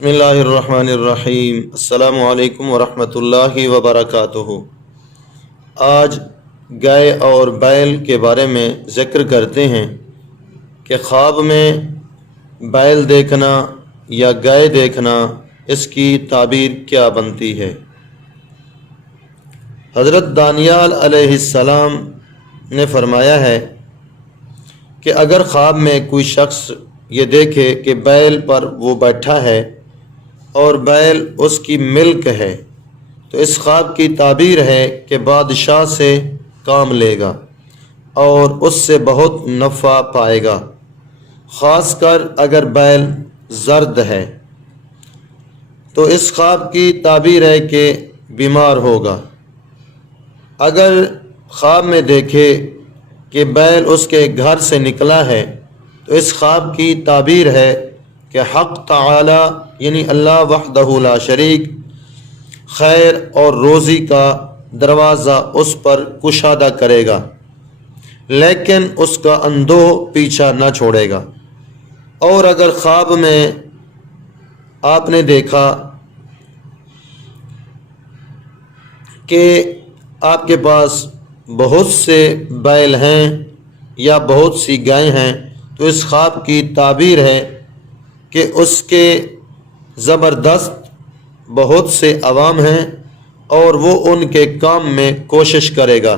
بسم اللہ الرحمن الرحیم۔ السلام علیکم ورحمۃ اللہ وبرکاتہ۔ آج گائے اور بیل کے بارے میں ذکر کرتے ہیں کہ خواب میں بیل دیکھنا یا گائے دیکھنا، اس کی تعبیر کیا بنتی ہے۔ حضرت دانیال علیہ السلام نے فرمایا ہے کہ اگر خواب میں کوئی شخص یہ دیکھے کہ بیل پر وہ بیٹھا ہے اور بیل اس کی ملک ہے، تو اس خواب کی تعبیر ہے کہ بادشاہ سے کام لے گا اور اس سے بہت نفع پائے گا، خاص کر اگر بیل زرد ہے۔ تو اس خواب کی تعبیر ہے کہ بیمار ہوگا۔ اگر خواب میں دیکھے کہ بیل اس کے گھر سے نکلا ہے، تو اس خواب کی تعبیر ہے کہ حق تعالی یعنی اللہ وحدہ لا شریک خیر اور روزی کا دروازہ اس پر کشادہ کرے گا، لیکن اس کا اندوہ پیچھا نہ چھوڑے گا۔ اور اگر خواب میں آپ نے دیکھا کہ آپ کے پاس بہت سے بیل ہیں یا بہت سی گائیں ہیں، تو اس خواب کی تعبیر ہے کہ اس کے زبردست بہت سے عوام ہیں اور وہ ان کے کام میں کوشش کرے گا۔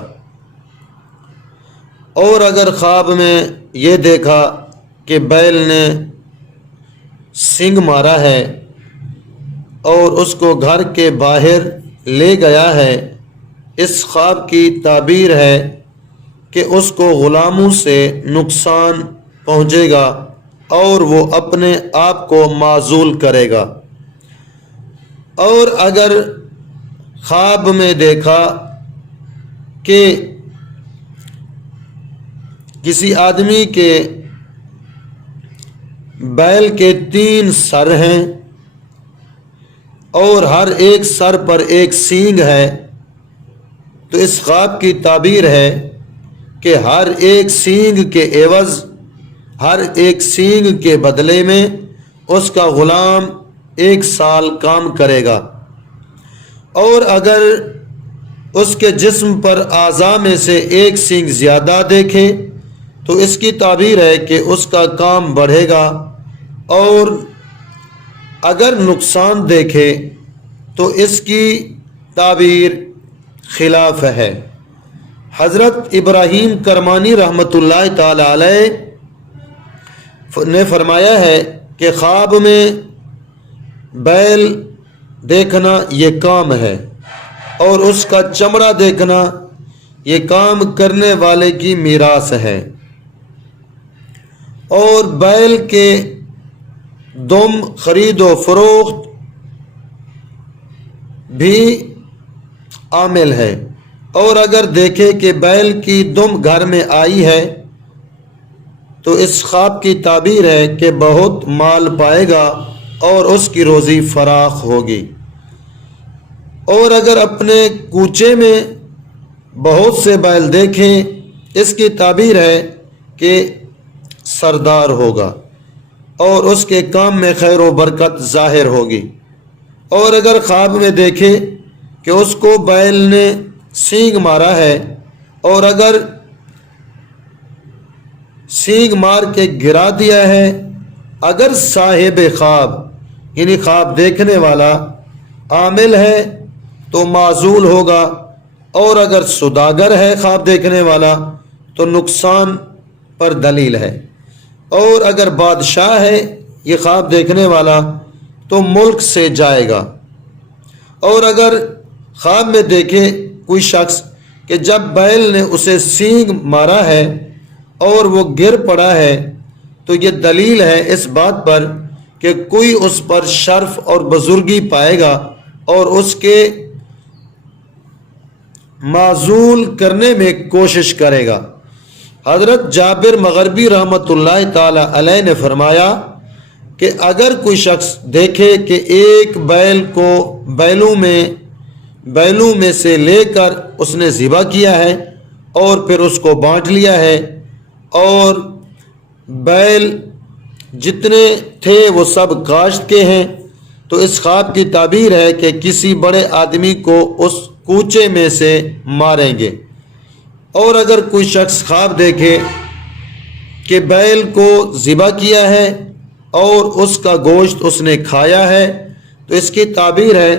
اور اگر خواب میں یہ دیکھا کہ بیل نے سنگ مارا ہے اور اس کو گھر کے باہر لے گیا ہے، اس خواب کی تعبیر ہے کہ اس کو غلاموں سے نقصان پہنچے گا اور وہ اپنے آپ کو معزول کرے گا۔ اور اگر خواب میں دیکھا کہ کسی آدمی کے بیل کے 3 سر ہیں اور ہر ایک سر پر ایک سینگ ہے، تو اس خواب کی تعبیر ہے کہ ہر ایک سینگ کے عوض، ہر ایک سینگ کے بدلے میں اس کا غلام 1 سال کام کرے گا۔ اور اگر اس کے جسم پر اعضاء میں سے ایک سینگ زیادہ دیکھے، تو اس کی تعبیر ہے کہ اس کا کام بڑھے گا۔ اور اگر نقصان دیکھے تو اس کی تعبیر خلاف ہے۔ حضرت ابراہیم کرمانی رحمۃ اللہ تعالی علیہ نے فرمایا ہے کہ خواب میں بیل دیکھنا یہ کام ہے، اور اس کا چمڑا دیکھنا یہ کام کرنے والے کی میراث ہے۔ اور بیل کے دم خرید و فروخت بھی عامل ہے۔ اور اگر دیکھے کہ بیل کی دم گھر میں آئی ہے، تو اس خواب کی تعبیر ہے کہ بہت مال پائے گا اور اس کی روزی فراخ ہوگی۔ اور اگر اپنے کوچے میں بہت سے بیل دیکھیں، اس کی تعبیر ہے کہ سردار ہوگا اور اس کے کام میں خیر و برکت ظاہر ہوگی۔ اور اگر خواب میں دیکھے کہ اس کو بیل نے سینگ مارا ہے، اور اگر سینگ مار کے گرا دیا ہے، اگر صاحب خواب یعنی خواب دیکھنے والا عامل ہے تو معزول ہوگا، اور اگر سوداگر ہے خواب دیکھنے والا تو نقصان پر دلیل ہے۔ اور اگر بادشاہ ہے یہ خواب دیکھنے والا تو ملک سے جائے گا۔ اور اگر خواب میں دیکھے کوئی شخص کہ جب بیل نے اسے سینگ مارا ہے اور وہ گر پڑا ہے، تو یہ دلیل ہے اس بات پر کہ کوئی اس پر شرف اور بزرگی پائے گا اور اس کے معزول کرنے میں کوشش کرے گا۔ حضرت جابر مغربی رحمۃ اللہ تعالی علیہ نے فرمایا کہ اگر کوئی شخص دیکھے کہ ایک بیل کو بیلوں میں سے لے کر اس نے ذبح کیا ہے اور پھر اس کو بانٹ لیا ہے، اور بیل جتنے تھے وہ سب کاشت کے ہیں، تو اس خواب کی تعبیر ہے کہ کسی بڑے آدمی کو اس کوچے میں سے ماریں گے۔ اور اگر کوئی شخص خواب دیکھے کہ بیل کو ذبح کیا ہے اور اس کا گوشت اس نے کھایا ہے تو اس کی تعبیر ہے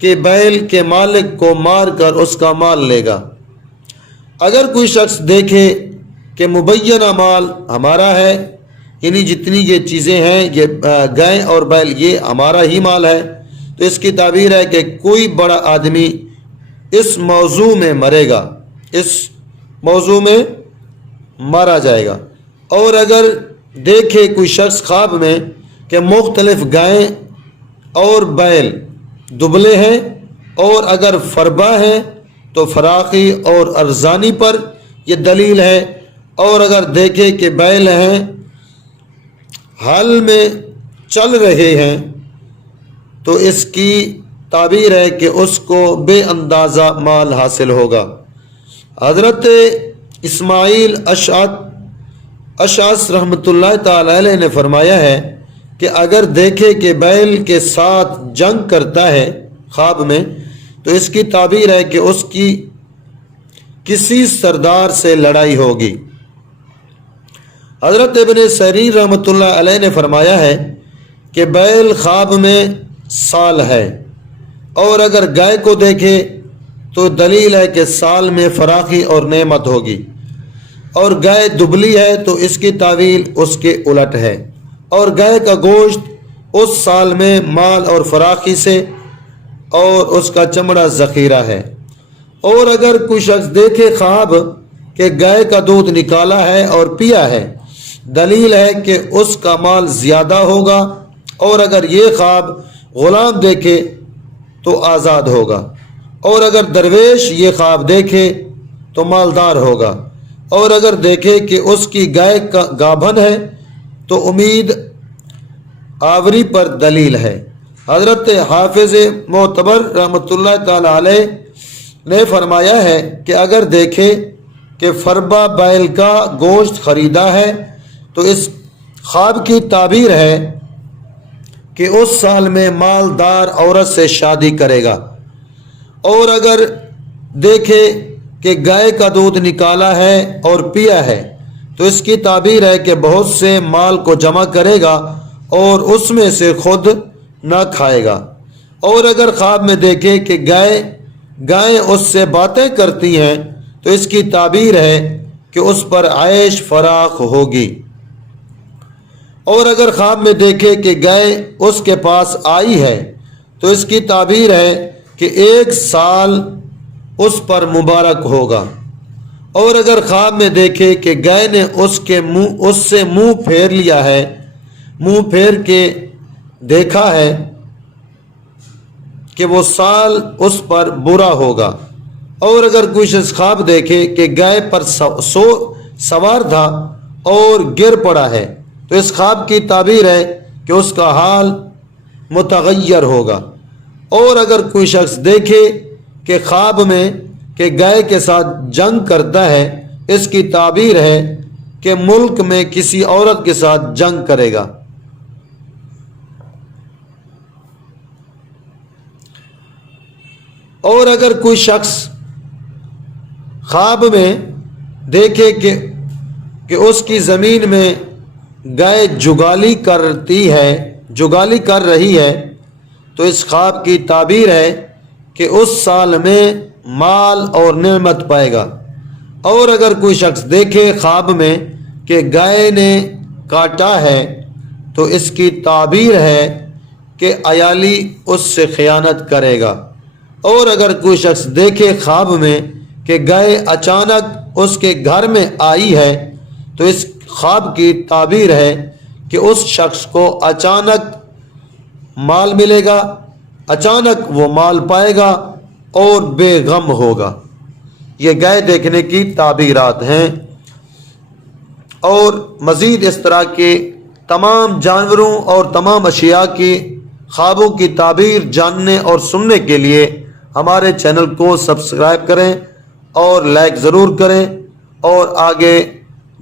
کہ بیل کے مالک کو مار کر اس کا مال لے گا۔ اگر کوئی شخص دیکھے کہ مبینہ مال ہمارا ہے، یعنی جتنی یہ چیزیں ہیں، یہ گائے اور بیل یہ ہمارا ہی مال ہے، تو اس کی تعبیر ہے کہ کوئی بڑا آدمی اس موضوع میں مرے گا، اس موضوع میں مارا جائے گا۔ اور اگر دیکھے کوئی شخص خواب میں کہ مختلف گائیں اور بیل دبلے ہیں، اور اگر فربا ہے تو فراخی اور ارزانی پر یہ دلیل ہے، اور اگر دیکھے کہ بیل ہیں حال میں چل رہے ہیں تو اس کی تعبیر ہے کہ اس کو بے اندازہ مال حاصل ہوگا۔ حضرت اسماعیل اشعث رحمۃ اللہ تعالی علیہ نے فرمایا ہے کہ اگر دیکھے کہ بیل کے ساتھ جنگ کرتا ہے خواب میں تو اس کی تعبیر ہے کہ اس کی کسی سردار سے لڑائی ہوگی۔ حضرت ابن سیرین رحمۃ اللہ علیہ نے فرمایا ہے کہ بیل خواب میں سال ہے، اور اگر گائے کو دیکھے تو دلیل ہے کہ سال میں فراخی اور نعمت ہوگی، اور گائے دبلی ہے تو اس کی تعویل اس کے الٹ ہے، اور گائے کا گوشت اس سال میں مال اور فراخی سے اور اس کا چمڑا ذخیرہ ہے۔ اور اگر کوئی شخص دیکھے خواب کہ گائے کا دودھ نکالا ہے اور پیا ہے، دلیل ہے کہ اس کا مال زیادہ ہوگا، اور اگر یہ خواب غلام دیکھے تو آزاد ہوگا، اور اگر درویش یہ خواب دیکھے تو مالدار ہوگا، اور اگر دیکھے کہ اس کی گائے کا گابھن ہے تو امید آوری پر دلیل ہے۔ حضرت حافظ معتبر رحمۃ اللہ تعالی علیہ نے فرمایا ہے کہ اگر دیکھے کہ فربا بیل کا گوشت خریدا ہے تو اس خواب کی تعبیر ہے کہ اس سال میں مالدار عورت سے شادی کرے گا، اور اگر دیکھے کہ گائے کا دودھ نکالا ہے اور پیا ہے تو اس کی تعبیر ہے کہ بہت سے مال کو جمع کرے گا اور اس میں سے خود نہ کھائے گا، اور اگر خواب میں دیکھے کہ گائیں اس سے باتیں کرتی ہیں تو اس کی تعبیر ہے کہ اس پر عیش فراخ ہوگی، اور اگر خواب میں دیکھے کہ گائے اس کے پاس آئی ہے تو اس کی تعبیر ہے کہ 1 سال اس پر مبارک ہوگا، اور اگر خواب میں دیکھے کہ گائے نے اس سے منہ پھیر لیا ہے، منہ پھیر کے دیکھا ہے کہ وہ سال اس پر برا ہوگا، اور اگر کوئی شخص خواب دیکھے کہ گائے پر سوار تھا اور گر پڑا ہے تو اس خواب کی تعبیر ہے کہ اس کا حال متغیر ہوگا، اور اگر کوئی شخص دیکھے کہ خواب میں کہ گائے کے ساتھ جنگ کرتا ہے، اس کی تعبیر ہے کہ ملک میں کسی عورت کے ساتھ جنگ کرے گا۔ اور اگر کوئی شخص خواب میں دیکھے کہ اس کی زمین میں گائے جگالی کر رہی ہے تو اس خواب کی تعبیر ہے کہ اس سال میں مال اور نعمت پائے گا، اور اگر کوئی شخص دیکھے خواب میں کہ گائے نے کاٹا ہے تو اس کی تعبیر ہے کہ عیالی اس سے خیانت کرے گا، اور اگر کوئی شخص دیکھے خواب میں کہ گائے اچانک اس کے گھر میں آئی ہے تو اس خواب کی تعبیر ہے کہ اس شخص کو اچانک مال ملے گا، اچانک وہ مال پائے گا اور بے غم ہوگا۔ یہ گائے دیکھنے کی تعبیرات ہیں، اور مزید اس طرح کے تمام جانوروں اور تمام اشیاء کی خوابوں کی تعبیر جاننے اور سننے کے لیے ہمارے چینل کو سبسکرائب کریں اور لائک ضرور کریں اور آگے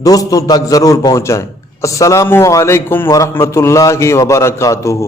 دوستوں تک ضرور پہنچائیں۔ السلام علیکم ورحمۃ اللہ وبرکاتہ۔